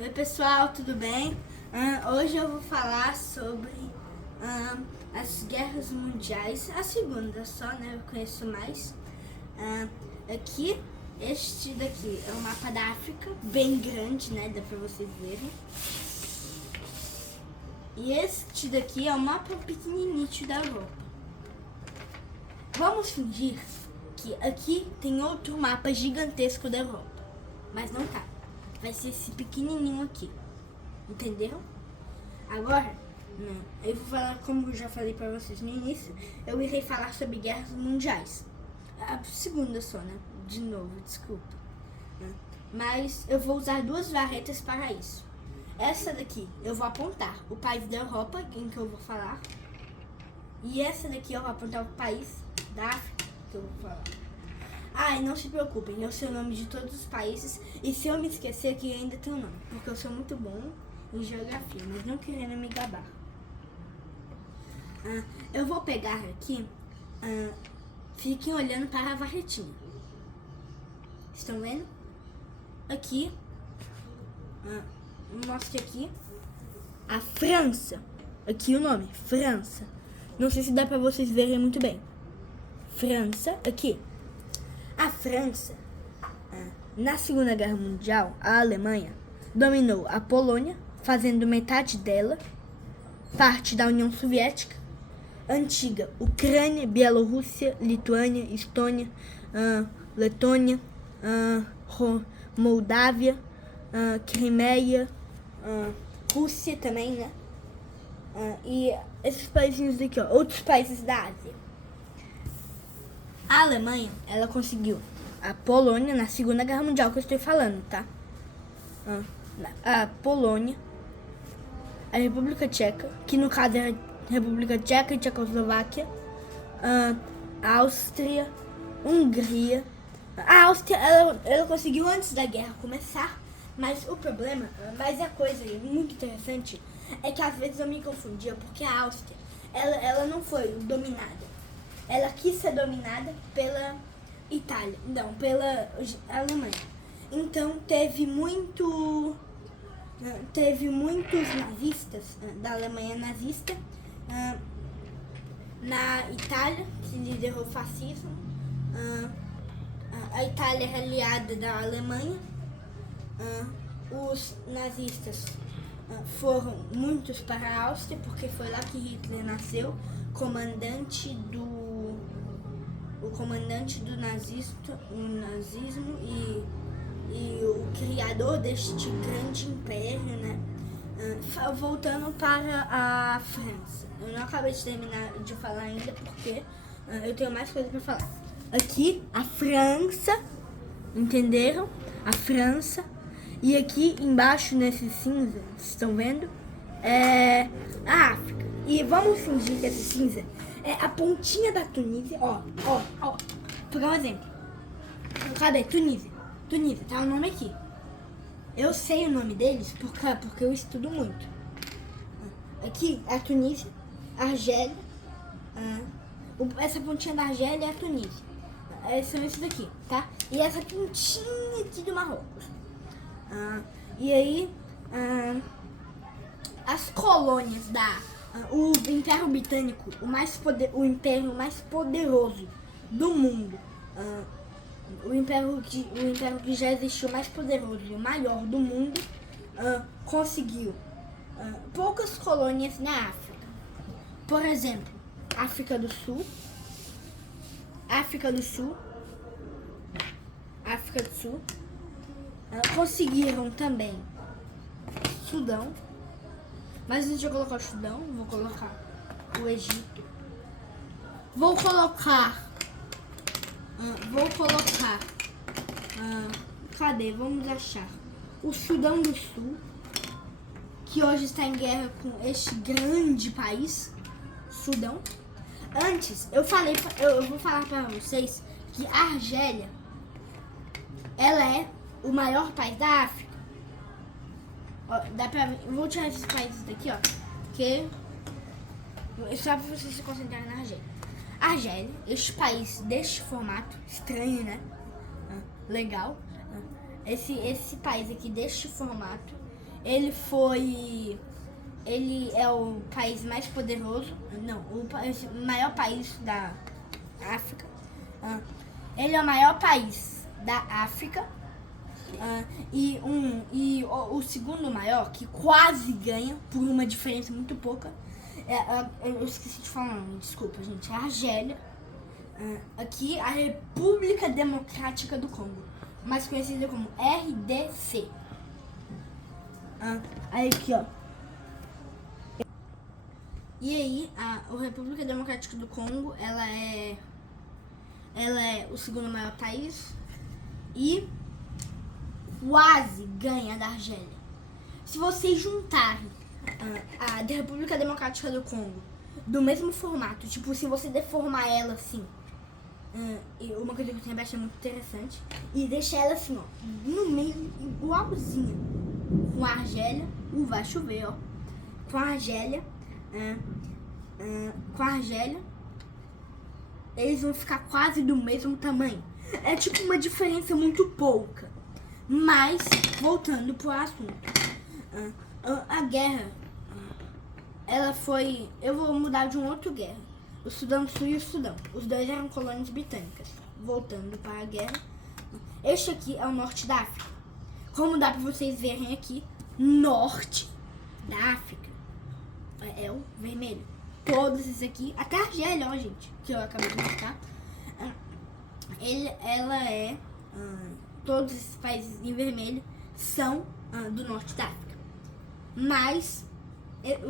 Oi pessoal, tudo bem? Hoje eu vou falar sobre as guerras mundiais, a segunda só, né? Eu conheço mais. Aqui, este daqui é o mapa da África, bem grande, né? Dá pra vocês verem. E este daqui é o mapa pequenininho da Europa. Vamos fingir que aqui tem outro mapa gigantesco da Europa, mas não tá. Vai ser esse pequenininho aqui. Entenderam? Agora, eu vou falar, como eu já falei pra vocês no início, eu irei falar sobre guerras mundiais. A segunda só, né? De novo, desculpa. Mas eu vou usar duas varretas para isso. Essa daqui eu vou apontar o país da Europa, em que eu vou falar. E essa daqui eu vou apontar o país da África, que eu vou falar. E não se preocupem, eu sei o nome de todos os países. E se eu me esquecer, aqui ainda tem o nome, porque eu sou muito bom em geografia, mas não querendo me gabar. Eu vou pegar aqui, fiquem olhando para a varretinha. Estão vendo? Aqui, mostra aqui, a França. Aqui o nome, França. Não sei se dá para vocês verem muito bem. França, aqui. A França, na Segunda Guerra Mundial, a Alemanha dominou a Polônia, fazendo metade dela parte da União Soviética, antiga Ucrânia, Bielorrússia, Lituânia, Estônia, Letônia, Moldávia, Crimeia, Rússia também, né? E esses países daqui, ó, outros países da Ásia. A Alemanha, ela conseguiu a Polônia na Segunda Guerra Mundial, que eu estou falando, tá? A Polônia, a República Tcheca, que no caso é a República Tcheca e Tchecoslováquia, a Áustria, Hungria. A Áustria, ela conseguiu antes da guerra começar, mas o problema, mas a coisa muito interessante, é que às vezes eu me confundia, porque a Áustria, ela não foi dominada. Ela quis ser dominada pela Itália, não, pela Alemanha. Então teve muitos nazistas, da Alemanha nazista, na Itália, que liderou o fascismo. A Itália é aliada da Alemanha. Os nazistas foram muitos para a Áustria, porque foi lá que Hitler nasceu, comandante do nazismo e o criador deste grande império, né? Voltando para a França. Eu não acabei de terminar de falar ainda, porque eu tenho mais coisa para falar. Aqui, a França, entenderam? A França. E aqui embaixo, nesse cinza, estão vendo? É a África. E vamos fingir que esse cinza é a pontinha da Tunísia. Ó. Vou pegar um exemplo. Cadê? Tunísia, tá o nome aqui. Eu sei o nome deles porque eu estudo muito. Aqui é a Tunísia, a Argélia. Essa pontinha da Argélia é a Tunísia. São esses daqui, tá? E essa pontinha aqui do Marrocos. E aí, as colônias o Império Britânico, o império mais poderoso do mundo, o império que já existiu, mais poderoso e o maior do mundo, conseguiu poucas colônias na África. Por exemplo, África do Sul, conseguiram também Sudão, mas antes de eu colocar o Sudão, vou colocar o Egito. Vou colocar. Cadê? Vamos achar. O Sudão do Sul, que hoje está em guerra com este grande país, Sudão. Antes, eu vou falar para vocês que a Argélia, ela é o maior país da África. Dá pra ver, vou tirar esses países daqui, ó, que só pra vocês se concentrarem na Argélia. Argélia, este país deste formato, estranho, né? Legal. Esse país aqui deste formato, Ele é o país mais poderoso, não, maior país da África. Ele é o maior país da África. O segundo maior, que quase ganha por uma diferença muito pouca, eu esqueci de falar, desculpa, gente, é a Argélia. Aqui, a República Democrática do Congo, mais conhecida como RDC. Aí aqui, ó. E aí, a República Democrática do Congo, ela é o segundo maior país e quase ganha da Argélia. Se vocês juntarem a República Democrática do Congo do mesmo formato, tipo, se você deformar ela assim, uma coisa que eu sempre achei muito interessante, e deixar ela assim, ó, no meio, igualzinha com a Argélia, vai chover, ó, com a Argélia, eles vão ficar quase do mesmo tamanho. É tipo uma diferença muito pouca. Mas, voltando pro assunto, a guerra, ela foi... Eu vou mudar de um outro guerra. O Sudão do Sul e o Sudão. Os dois eram colônias britânicas. Voltando para a guerra. Este aqui é o norte da África. Como dá para vocês verem aqui, norte da África é o vermelho. Todos esses aqui, até a Argélia, ó, gente, que eu acabei de mostrar. Todos esses países em vermelho são do norte da África. Mas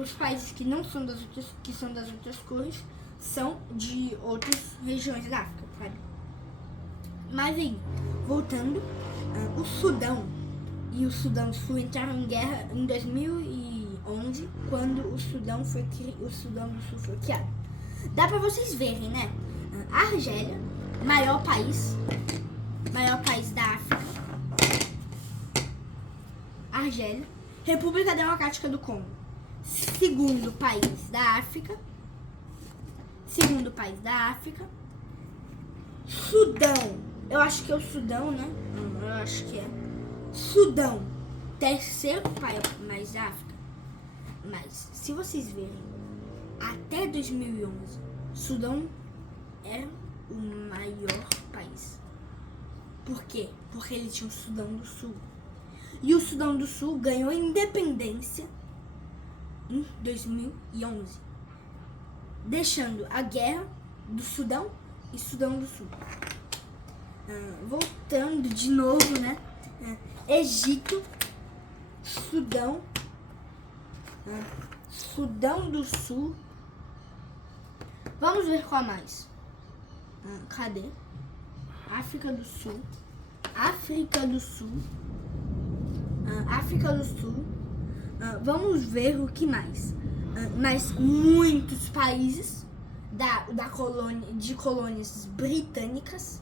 os países que não são das outras cores são de outras regiões da África, sabe? Mas aí, voltando, o Sudão e o Sudão do Sul entraram em guerra em 2011, quando o Sudão do Sul foi criado. Dá pra vocês verem, né? A Argélia, maior país da África. Argélia. República Democrática do Congo, segundo país da África. Sudão, eu acho que é o Sudão, né? Eu acho que é. Sudão, terceiro país da África. Mas, se vocês verem, até 2011, Sudão era o maior país. Por quê? Porque ele tinha o Sudão do Sul. E o Sudão do Sul ganhou independência em 2011, deixando a guerra do Sudão e Sudão do Sul. Voltando de novo, né? Egito, Sudão, Sudão do Sul. Vamos ver qual mais. Cadê? África do Sul. Vamos ver o que mais. Mas muitos países de colônias britânicas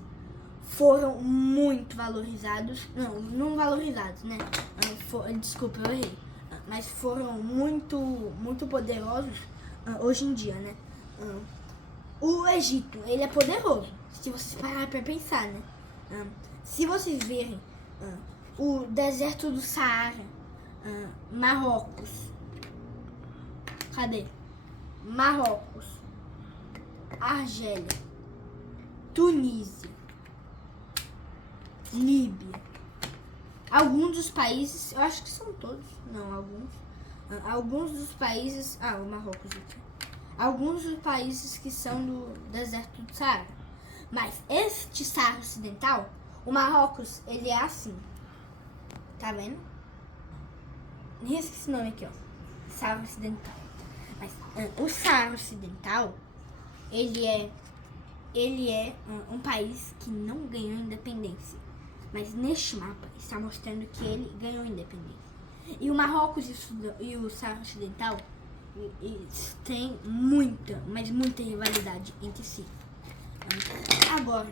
foram muito valorizados. Não valorizados, né? Desculpa, eu errei. Mas foram muito poderosos hoje em dia, né? O Egito, ele é poderoso, se vocês pararem pra pensar, né? Se vocês verem o deserto do Saara, Marrocos, cadê? Marrocos, Argélia, Tunísia, Líbia, alguns dos países, eu acho que são todos, não, alguns dos países, o Marrocos aqui, alguns dos países que são do deserto do Saara. Mas este Saara Ocidental, o Marrocos, ele é assim, tá vendo? Risca esse nome aqui, ó, Saara Ocidental. Mas o Saara Ocidental, ele é um país que não ganhou independência. Mas neste mapa está mostrando que ele ganhou independência. E o Marrocos e o Saara Ocidental, eles têm muita rivalidade entre si. Agora,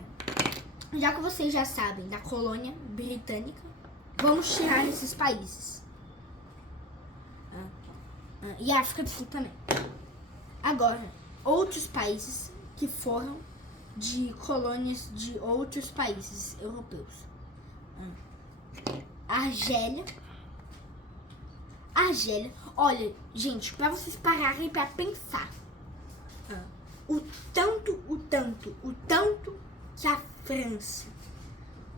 já que vocês já sabem da colônia britânica, vamos tirar esses países. E a África do Sul também. Agora, outros países que foram de colônias de outros países europeus. Argélia, Argélia. Olha, gente, pra vocês pararem pra pensar. O tanto que a França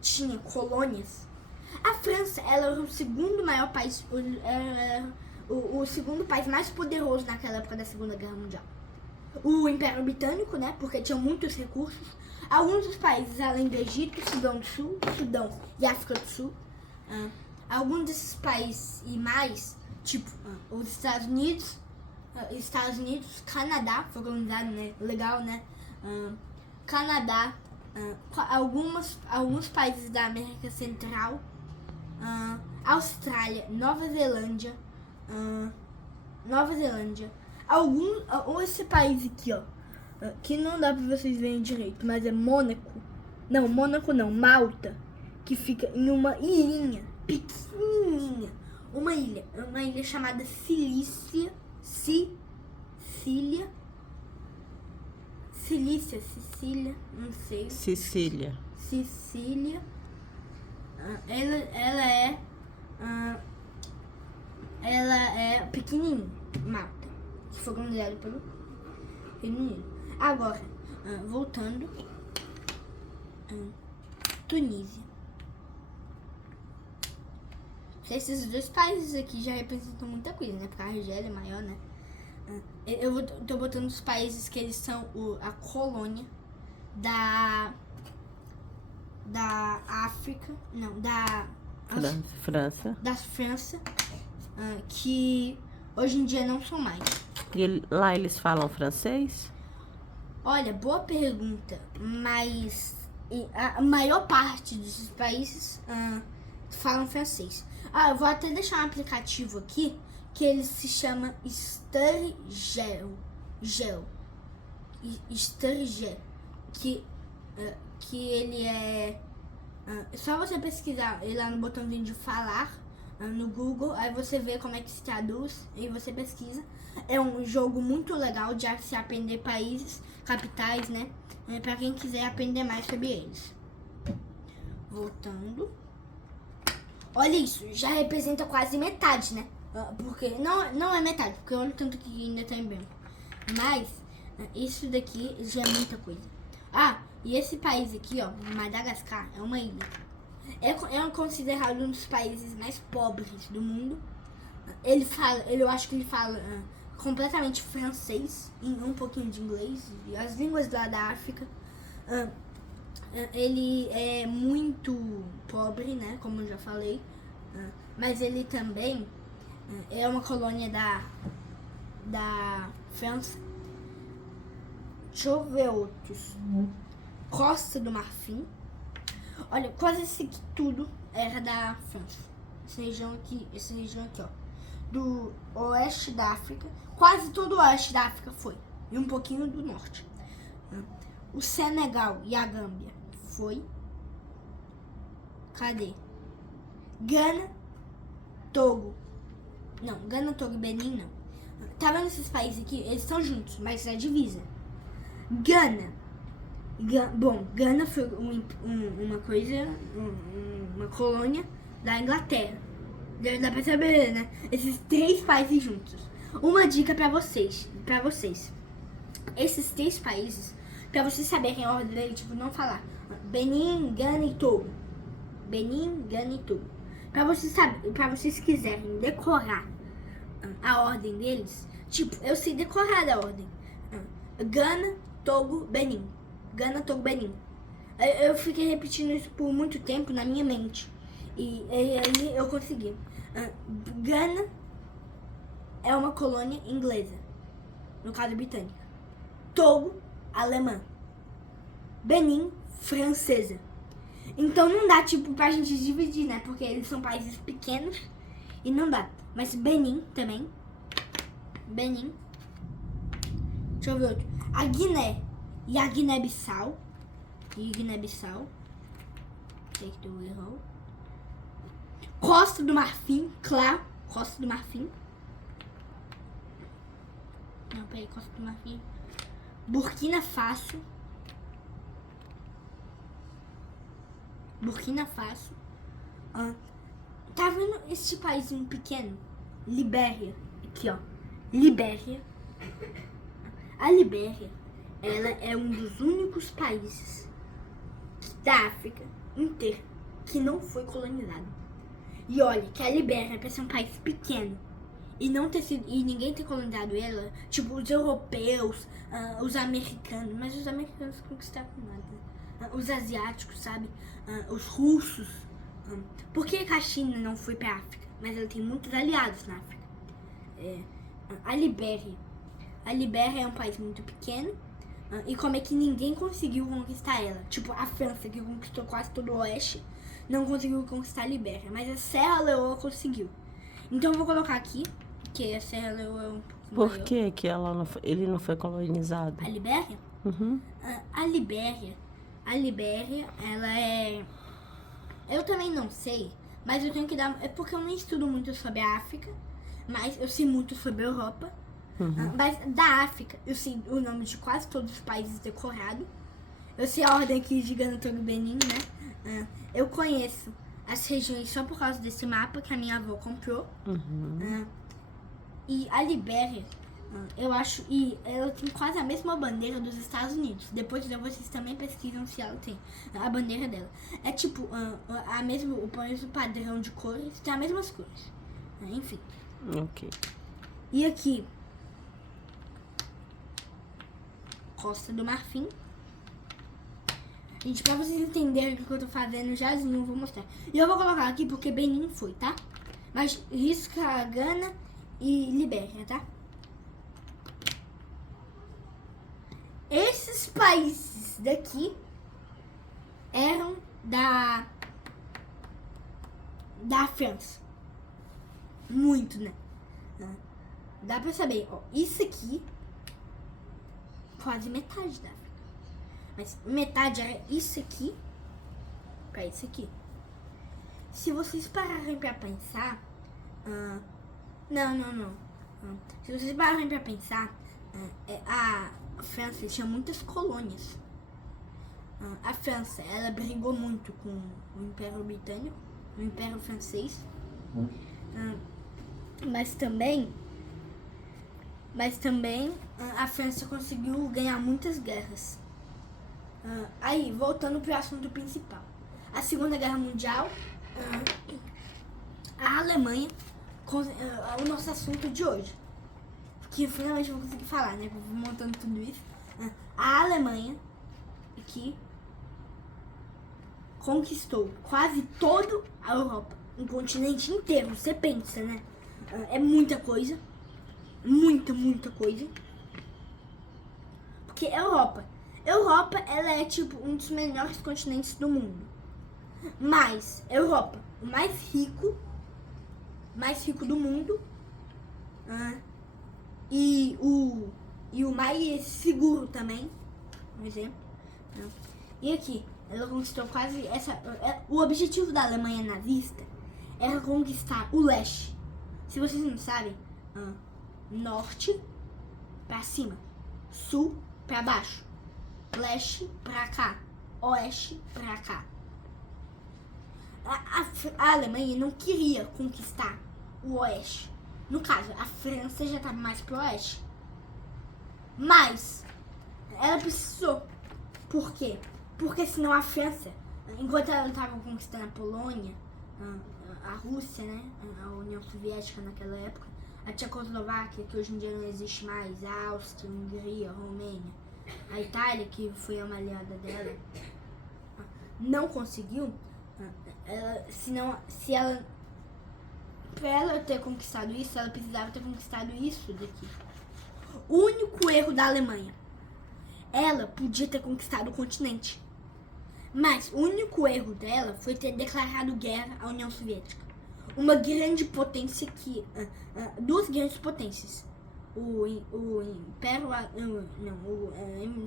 tinha colônias. A França, ela era o segundo maior país, o segundo país mais poderoso naquela época da Segunda Guerra Mundial. O Império Britânico, né, porque tinha muitos recursos. Alguns dos países, além do Egito, Sudão do Sul, Sudão e África do Sul. Alguns desses países e mais, tipo, os Estados Unidos, Canadá, foi colonizado, né, legal, né, Canadá, alguns países da América Central, Austrália, Nova Zelândia, esse país aqui, ó, que não dá pra vocês verem direito, mas é Mônaco, Malta, que fica em uma ilhinha pequenininha, uma ilha chamada Sicília, não sei. Sicília. Ela é pequenininha, Malta, que foi colonizada pelo Reino Unido. Agora, voltando, Tunísia. Esses dois países aqui já representam muita coisa, né? Porque a Argélia é maior, né? Eu tô botando os países que eles são a colônia da África, não, da França. Da França, que hoje em dia não são mais. E lá eles falam francês? Olha, boa pergunta, mas a maior parte desses países falam francês. Eu vou até deixar um aplicativo aqui que ele se chama Sturgel, que ele é só você pesquisar ele lá no botãozinho de falar no Google, aí você vê como é que se traduz e você pesquisa. É um jogo muito legal de se aprender países, capitais, né? Pra quem quiser aprender mais sobre eles. Voltando. Olha isso, já representa quase metade, né? Porque não é metade, porque olha o tanto que ainda tá em branco. Mas isso daqui já é muita coisa. E esse país aqui, ó, Madagascar, é uma ilha. É considerado um dos países mais pobres do mundo. Eu acho que ele fala completamente francês e um pouquinho de inglês, e as línguas lá da África. Ele é muito pobre, né, como eu já falei, mas ele também é uma colônia da França. Deixa eu ver outros. Costa do Marfim. Olha, quase isso aqui tudo era da França. Essa região aqui, ó, do oeste da África. Quase todo o oeste da África foi. E um pouquinho do norte. O Senegal e a Gâmbia foi. Cadê? Gana, Togo. Não, Gana, Togo e Benin não. Tá vendo esses países aqui? Eles estão juntos, mas é divisa. Gana foi uma colônia da Inglaterra. Dá pra saber, né? Esses três países juntos. Uma dica pra vocês. Esses três países, pra vocês saberem a ordem dele, tipo, não falar Benin, Gana e Togo. Pra vocês quiserem decorar a ordem deles, tipo, eu sei decorar a ordem. Gana, Togo, Benin. Eu fiquei repetindo isso por muito tempo na minha mente. E aí eu consegui. Gana é uma colônia inglesa, no caso britânica. Togo, alemã. Benin, francesa. Então não dá, tipo, pra gente dividir, né? Porque eles são países pequenos e não dá. Mas Benin também. Deixa eu ver outro. A Guiné e a Guiné-Bissau. Take the way home. Costa do Marfim, claro. Costa do Marfim. Não, peraí, Costa do Marfim. Burkina Faso. Tá vendo esse paísinho pequeno? Libéria. Aqui, ó. Libéria. A Libéria, ela é um dos únicos países da África inteira que não foi colonizado. E olha, que a Libéria, pra ser um país pequeno, e não ter sido, e ninguém ter colonizado ela, tipo os europeus, os americanos, mas os americanos conquistaram nada, os asiáticos, sabe, os russos. Por que a China não foi pra África? Mas ela tem muitos aliados na África. A Libéria é um país muito pequeno, e como é que ninguém conseguiu conquistar ela? Tipo a França, que conquistou quase todo o oeste, não conseguiu conquistar a Libéria, mas a Serra Leoa conseguiu. Então eu vou colocar aqui que a Serra Leoa é um pouco Por maior. que que ele não foi colonizado? A Libéria? Uhum. A Libéria, ela é... Eu também não sei, mas eu tenho que dar... É porque eu não estudo muito sobre a África, mas eu sei muito sobre a Europa. Mas da África, eu sei o nome de quase todos os países decorado. Eu sei a ordem aqui de Gana, Togo e Benin, né? Eu conheço as regiões só por causa desse mapa que a minha avó comprou. E a Libéria, eu acho, e ela tem quase a mesma bandeira dos Estados Unidos. Depois vocês também pesquisam se ela tem a bandeira dela. É tipo, o mesmo padrão de cores, tem as mesmas cores. Enfim. Ok. E aqui, Costa do Marfim. Gente, pra vocês entenderem o que eu tô fazendo jazinho, eu vou mostrar. E eu vou colocar aqui porque Benin foi, tá? Mas risca Gana e Libéria, tá? Esses países daqui eram da França. Muito, né? Dá pra saber, ó. Isso aqui, quase metade da África. Mas metade era isso aqui pra isso aqui. Se vocês pararem pra pensar... Não. Se vocês pararem pra pensar, a França tinha muitas colônias. A França, ela brigou muito com o Império Britânico, o Império Francês. Mas também a França conseguiu ganhar muitas guerras. Aí, voltando pro assunto principal. A Segunda Guerra Mundial, a Alemanha, o nosso assunto de hoje. Que finalmente eu vou conseguir falar, né? Vou montando tudo isso. A Alemanha, que conquistou quase toda a Europa. Um continente inteiro, você pensa, né? É muita coisa. Muita coisa. Porque Europa, ela é tipo um dos melhores continentes do mundo. Mas Europa, o mais rico do mundo, e o mais seguro também, por exemplo. E aqui, ela conquistou quase o objetivo da Alemanha nazista era conquistar o leste. Se vocês não sabem, norte pra cima, sul pra baixo, leste pra cá, oeste pra cá. A Alemanha não queria conquistar o oeste. No caso, a França já estava mais pro oeste. Mas ela precisou. Por quê? Porque senão a França, enquanto ela estava conquistando a Polônia, a Rússia, né, a União Soviética naquela época, a Tchecoslováquia, que hoje em dia não existe mais, a Áustria, a Hungria, a Romênia, a Itália, que foi uma aliada dela, não conseguiu. Pra ela ter conquistado isso, ela precisava ter conquistado isso daqui. O único erro da Alemanha, ela podia ter conquistado o continente. Mas o único erro dela foi ter declarado guerra à União Soviética. Uma grande potência que... duas grandes potências. A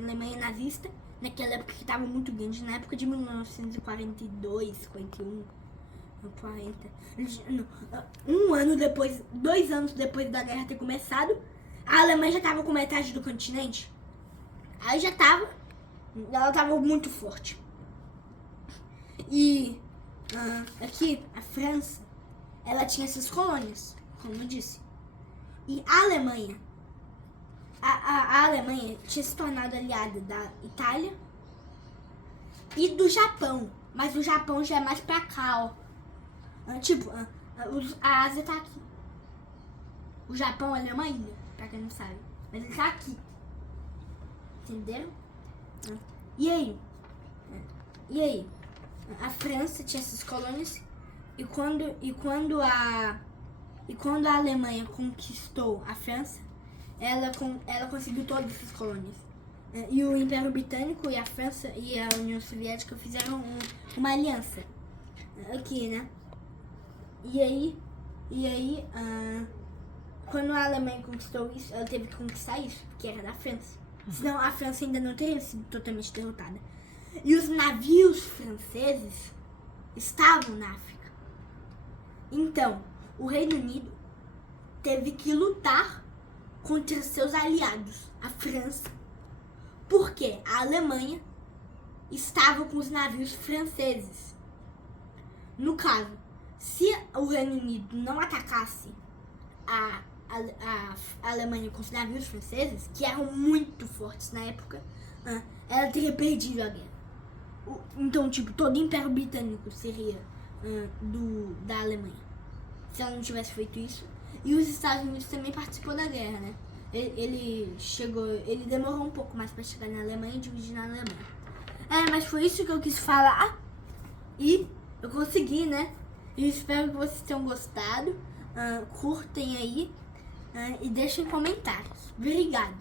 Alemanha nazista, naquela época que estava muito grande, na época de 1942, 41, 40. Um ano depois, 2 anos depois da guerra ter começado, a Alemanha já estava com metade do continente. Aí ela estava muito forte. E aqui, a França, ela tinha essas colônias. como eu disse. E a Alemanha, a Alemanha tinha se tornado aliada da Itália e do Japão. Mas o Japão já é mais pra cá, ó. Tipo, a Ásia tá aqui. O Japão é uma ilha, pra quem não sabe. Mas ele tá aqui. Entenderam? E aí? A França tinha essas colônias e quando a Alemanha conquistou a França, ela conseguiu todas essas colônias. E o Império Britânico e a França e a União Soviética fizeram uma aliança aqui, né? E aí, quando a Alemanha conquistou isso, ela teve que conquistar isso, porque era da França. Senão a França ainda não teria sido totalmente derrotada. E os navios franceses estavam na África. Então, o Reino Unido teve que lutar contra seus aliados, a França, porque a Alemanha estava com os navios franceses. No caso, se o Reino Unido não atacasse a Alemanha com os navios franceses, que eram muito fortes na época, ela teria perdido a guerra. Então, tipo, todo o Império Britânico seria da Alemanha, se ela não tivesse feito isso. E os Estados Unidos também participou da guerra, né? Ele demorou um pouco mais pra chegar na Alemanha e dividir na Alemanha. Mas foi isso que eu quis falar. E eu consegui, né? Eu espero que vocês tenham gostado. Curtem aí e deixem comentários. Obrigado.